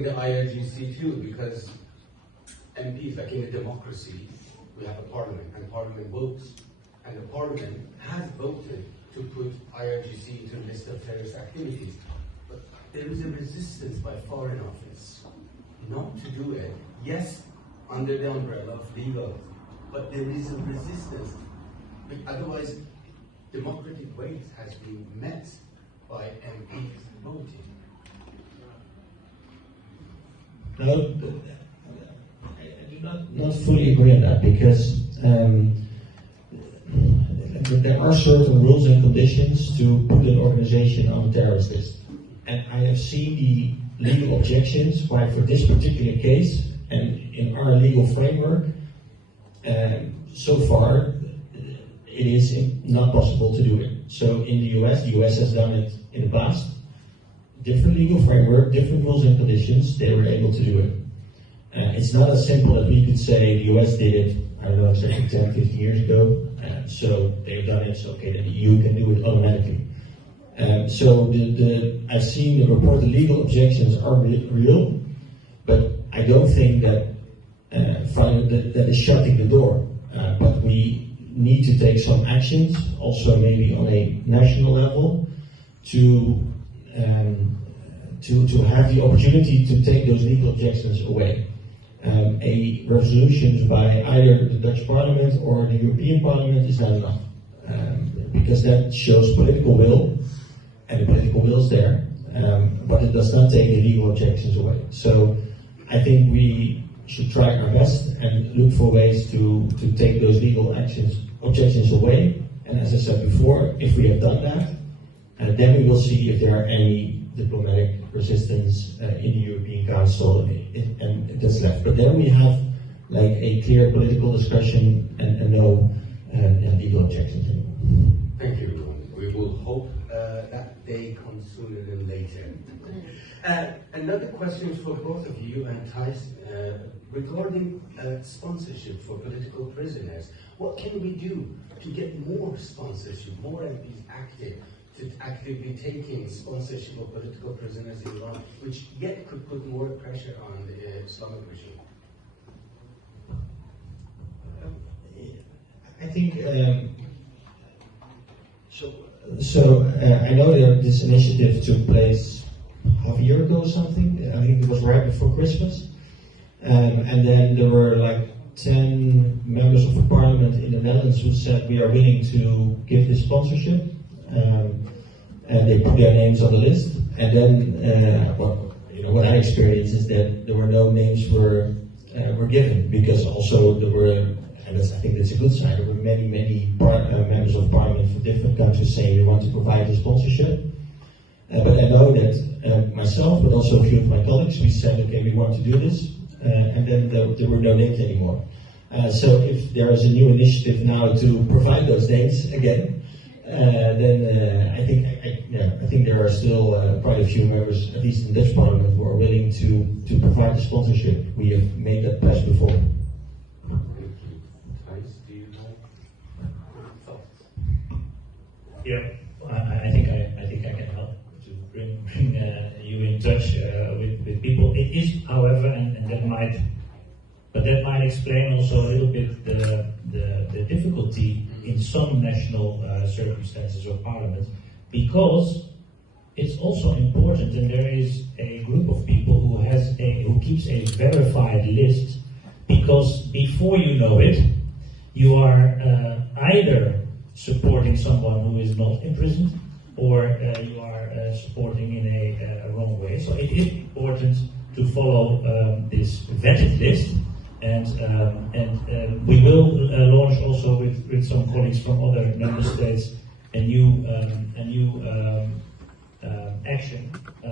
The IRGC too, because MPs, like in a democracy, we have a parliament, and parliament votes, and the parliament has voted to put IRGC into a list of terrorist activities. But there is a resistance by Foreign Office not to do it. Yes, under the umbrella of legal, but there is a resistance. Otherwise, democratic ways has been met by MPs voting. No, I do not fully agree on that, because there are certain rules and conditions to put an organization on the terrorist list. And I have seen the legal objections why for this particular case, and in our legal framework, so far it is not possible to do it. So in the US has done it in the past. Different legal framework, different rules and conditions, they were able to do it. It's not as simple as we could say the US did it, I don't know, exactly 10, 15 years ago, so they've done it, so okay, then the EU can do it automatically. So I've seen the reported legal objections are real, but I don't think that that is shutting the door. But we need to take some actions, also maybe on a national level, to have the opportunity to take those legal objections away. A resolution by either the Dutch Parliament or the European Parliament is not enough, because that shows political will, and the political will is there, but it does not take the legal objections away. So I think we should try our best and look for ways to take those legal objections away. And as I said before, if we have done that, then we will see if there are any diplomatic resistance in the European Council and that's left. But then we have like a clear political discussion and no legal objections anymore. Thank you, everyone. We will hope that day comes sooner than later. Another question for both of you and Thijs, regarding sponsorship for political prisoners. What can we do to get more sponsorship, more MPs active, to actively taking sponsorship of political prisoners in Iran, which yet could put more pressure on the Islamic regime? I think so. I know that this initiative took place half a year ago or something. I think it was right before Christmas, and then there were like 10 members of the parliament in the Netherlands who said we are willing to give this sponsorship, and they put their names on the list. And then what I experienced is that there were no names were given, because also there were, and I think that's a good sign, there were many members of parliament from different countries saying we want to provide the sponsorship. But I know that myself, but also a few of my colleagues, we said, okay, we want to do this, and then there were no names anymore. So if there is a new initiative now to provide those names again, then I think there are still quite a few members, at least in the Dutch Parliament, who are willing to provide the sponsorship. We have made that pledge before. Thank you. Thijs, do you have thoughts? Yeah, I think I can help to bring you in touch with people. It is, however, and that might explain also a little bit the difficulty in some national circumstances or parliaments, because it's also important, and there is a group of people who keeps a verified list, because before you know it, you are either supporting someone who is not imprisoned, or you are supporting in a wrong way. So it is important to follow this vetted list, and we will launch also with some colleagues from other member states a new action,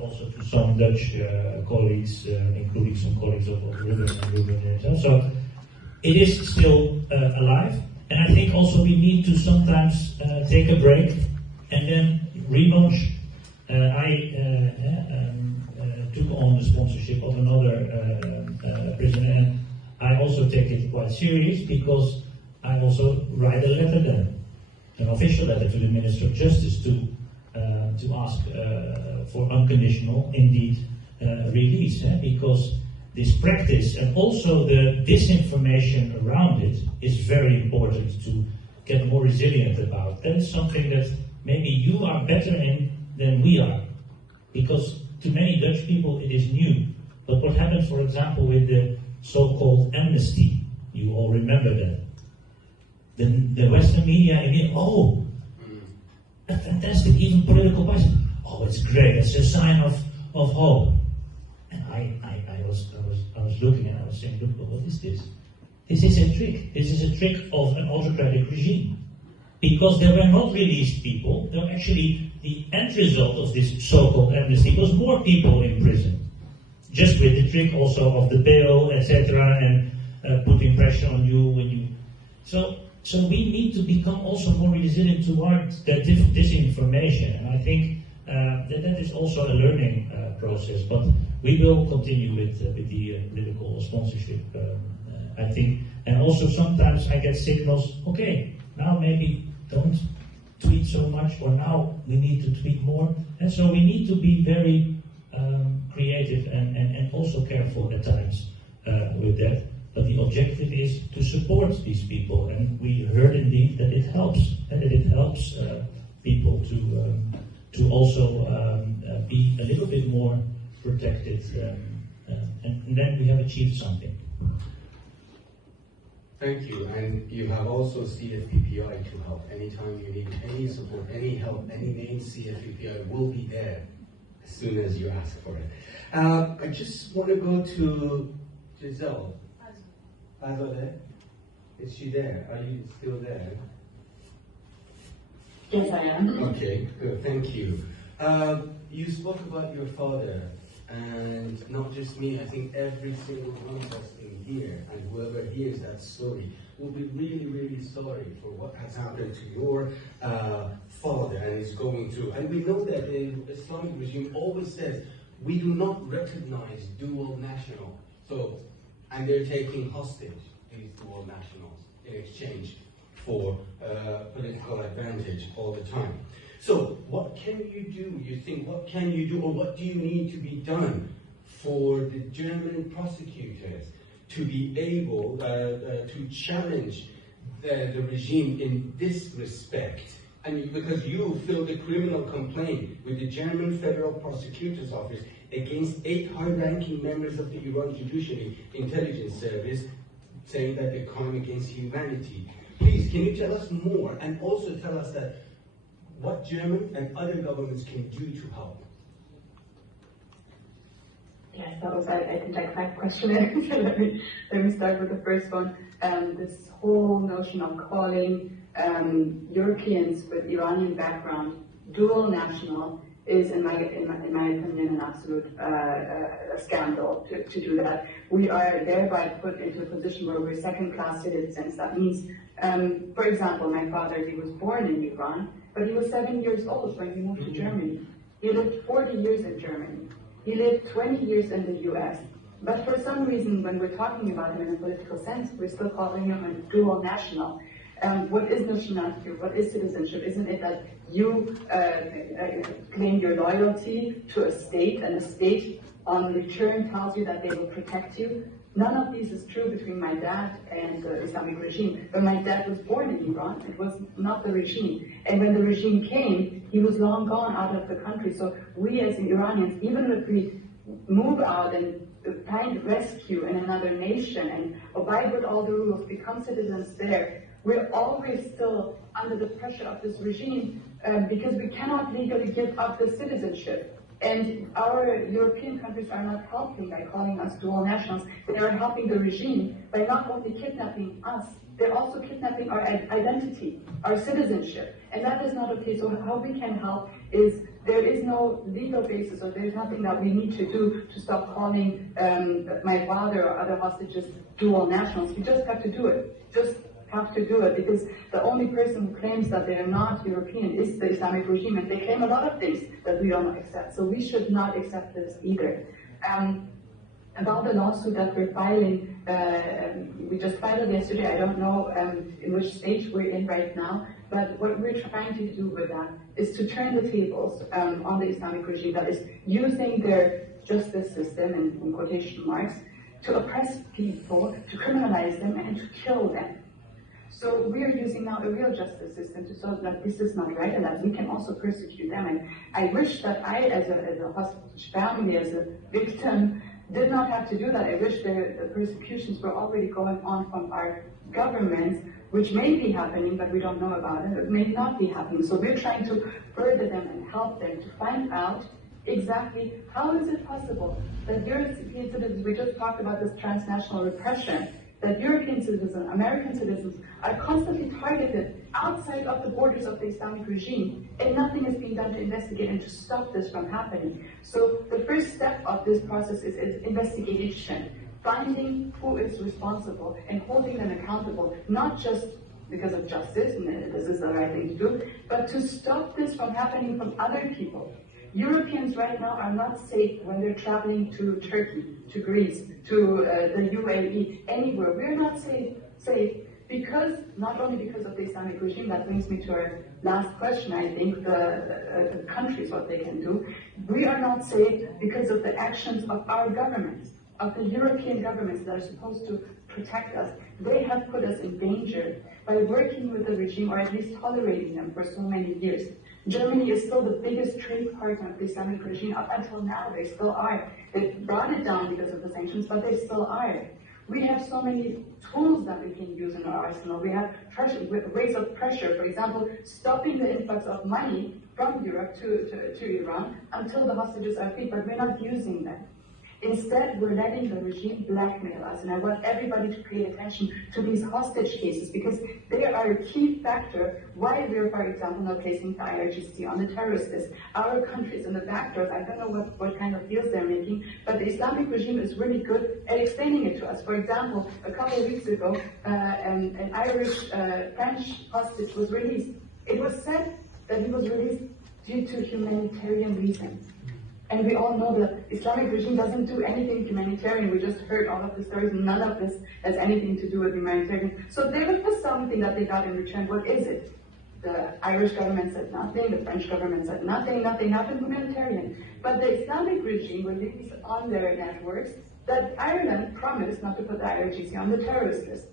also to some Dutch colleagues, including some colleagues of Ruben and so it is still alive, and I think also we need to sometimes take a break and then relaunch. I took on the sponsorship of another prisoner, and I also take it quite serious, because I also write a letter then, an official letter to the Minister of Justice to ask for unconditional, indeed, release, because this practice and also the disinformation around it is very important to get more resilient about. That is something that maybe you are better in than we are, because to many Dutch people it is new. But what happened, for example, with the so-called amnesty, you all remember that. The Western media, oh, that's fantastic, even political parties. Oh, it's great, it's a sign of hope. And I was looking and I was saying, look, what is this? This is a trick. This is a trick of an autocratic regime. Because there were not released people, there were actually the end result of this so-called amnesty was more people in prison. Just with the trick also of the bail, etc., and putting pressure on you when you. So we need to become also more resilient towards that disinformation, and I think that is also a learning process. But we will continue with the political sponsorship, I think, and also sometimes I get signals. Okay, now maybe don't tweet so much, or now we need to tweet more, and so we need to be very creative and also careful at times with that. But the objective is to support these people, and we heard indeed that it helps, and that it helps people to also be a little bit more protected, and then we have achieved something. Thank you, and you have also CFPPI to help. Anytime you need any support, any help, any name, CFPPI will be there as soon as you ask for it. I just want to go to Giselle. Azza there? Is she there? Are you still there? Yes, I am. Okay, good, thank you. You spoke about your father, and not just me, I think every single one of us in here, and whoever hears that story, will be really, really sorry for what has happened to your father and is going through. And we know that the Islamic regime always says, we do not recognize dual national. And they're taking hostage these dual nationals in exchange for political advantage all the time. So what can you do, you think, what can you do, or what do you need to be done for the German prosecutors to be able to challenge the regime in this respect? And because you filed a criminal complaint with the German Federal Prosecutor's Office against 8 high-ranking members of the Iran Judiciary Intelligence Service, saying that they're crime against humanity. Please, can you tell us more, and also tell us that what German and other governments can do to help? Yes, that was, I think, like 5 questions. So let me start with the first one. This whole notion of calling Europeans with Iranian background dual national is, in my opinion, an absolute scandal to do that. We are thereby put into a position where we're second-class citizens. That means, for example, my father, he was born in Iran, but he was 7 years old when he moved to Germany. He lived 40 years in Germany. He lived 20 years in the US. But for some reason, when we're talking about him in a political sense, we're still calling him a dual national. What is nationality? What is citizenship? Isn't it that you claim your loyalty to a state, and the state on return tells you that they will protect you? None of these is true between my dad and the Islamic regime. When my dad was born in Iran, it was not the regime. And when the regime came, he was long gone out of the country. So we as Iranians, even if we move out and find rescue in another nation and abide with all the rules, become citizens there, we're always still under the pressure of this regime because we cannot legally give up the citizenship. And our European countries are not helping by calling us dual nationals. They are helping the regime by not only kidnapping us, they're also kidnapping our identity, our citizenship. And that is not okay. So how we can help is there is no legal basis, or there's nothing that we need to do to stop calling my father or other hostages dual nationals. We just have to do it. Just have to do it, because the only person who claims that they are not European is the Islamic regime, and they claim a lot of things that we don't accept. So we should not accept this either. About the lawsuit that we're filing, we just filed it yesterday. I don't know in which stage we're in right now, but what we're trying to do with that is to turn the tables on the Islamic regime that is using their justice system, in quotation marks, to oppress people, to criminalize them, and to kill them. So we are using now a real justice system to show that this is not right and that we can also persecute them. And I wish that I, as a hostage family, as a victim, did not have to do that. I wish the persecutions were already going on from our governments, which may be happening, but we don't know about it. It may not be happening. So we're trying to further them and help them to find out exactly how is it possible that European citizens, we just talked about this transnational repression, that European citizens, American citizens are constantly targeted outside of the borders of the Islamic regime, and nothing is being done to investigate and to stop this from happening. So the first step of this process is investigation, finding who is responsible and holding them accountable, not just because of justice, and this is the right thing to do, but to stop this from happening from other people. Europeans right now are not safe when they're traveling to Turkey, to Greece, to the UAE, anywhere. We're not safe because, not only because of the Islamic regime. That brings me to our last question, I think, the countries, what they can do. We are not safe because of the actions of our governments, of the European governments that are supposed to protect us. They have put us in danger by working with the regime, or at least tolerating them for so many years. Germany is still the biggest trade partner of the Islamic regime up until now. They still are. They brought it down because of the sanctions, but they still are. We have so many tools that we can use in our arsenal. We have ways of pressure, for example, stopping the influx of money from Europe to Iran until the hostages are freed, but we're not using them. Instead, we're letting the regime blackmail us, and I want everybody to pay attention to these hostage cases because they are a key factor why we're, for example, not placing the IRGC on the terrorist list. Our country is in the backdrop. I don't know what kind of deals they're making, but the Islamic regime is really good at explaining it to us. For example, a couple of weeks ago, an Irish French hostage was released. It was said that he was released due to humanitarian reasons. And we all know the Islamic regime doesn't do anything humanitarian. We just heard all of the stories. None of this has anything to do with humanitarian. So there was something that they got in return. What is it? The Irish government said nothing. The French government said nothing. Nothing happened humanitarian. But the Islamic regime released on their networks that Ireland promised not to put the IRGC on the terrorist list.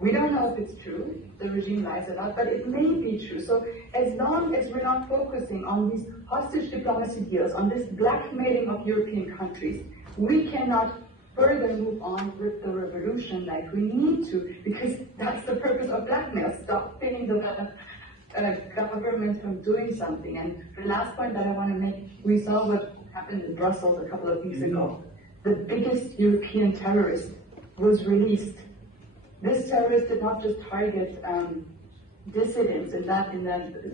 We don't know if it's true. The regime lies it out, but it may be true. So as long as we're not focusing on these hostage diplomacy deals, on this blackmailing of European countries, we cannot further move on with the revolution like we need to, because that's the purpose of blackmail, stopping the government from doing something. And the last point that I want to make, we saw what happened in Brussels a couple of weeks ago. The biggest European terrorist was released. This terrorist did not just target dissidents in that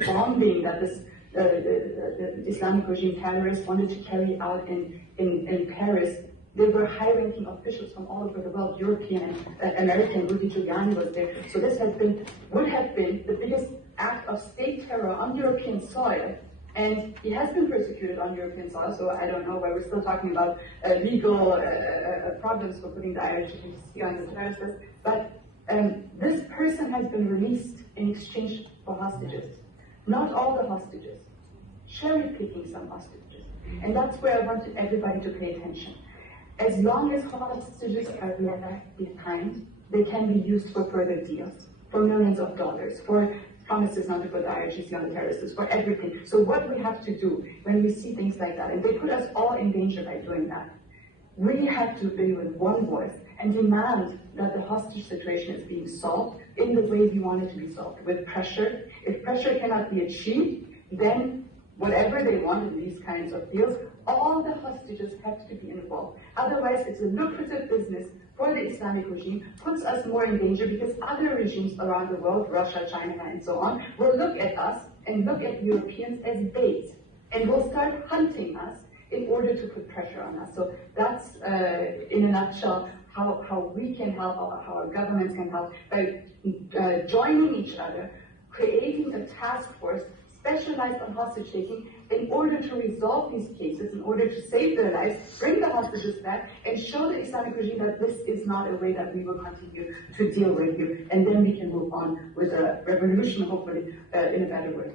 bombing that this the Islamic regime terrorists wanted to carry out in Paris. They were high-ranking officials from all over the world, European and American. Rudy Giuliani was there. So this would have been the biggest act of state terror on European soil. And he has been persecuted on European soil, so I don't know why we're still talking about legal problems for putting the IRGC on the terrorist list. But this person has been released in exchange for hostages. Not all the hostages. Cherry-picking some hostages. And that's where I want everybody to pay attention. As long as hostages are left behind, they can be used for further deals, for millions of dollars, for promises not to put the IRGC on the terrorist list, for everything. So what we have to do when we see things like that, and they put us all in danger by doing that, we have to be with one voice and demand that the hostage situation is being solved in the way we want it to be solved, with pressure. If pressure cannot be achieved, then whatever they want in these kinds of deals, all the hostages have to be involved. Otherwise, it's a lucrative business for the Islamic regime, puts us more in danger because other regimes around the world, Russia, China, and so on, will look at us and look at Europeans as bait, and will start hunting us in order to put pressure on us. So that's, in a nutshell, how we can help, how our governments can help, by joining each other, creating a task force specialized on hostage taking in order to resolve these cases, in order to save their lives, bring the hostages back, and show the Islamic regime that this is not a way that we will continue to deal with you. And then we can move on with a revolution, hopefully, in a better way.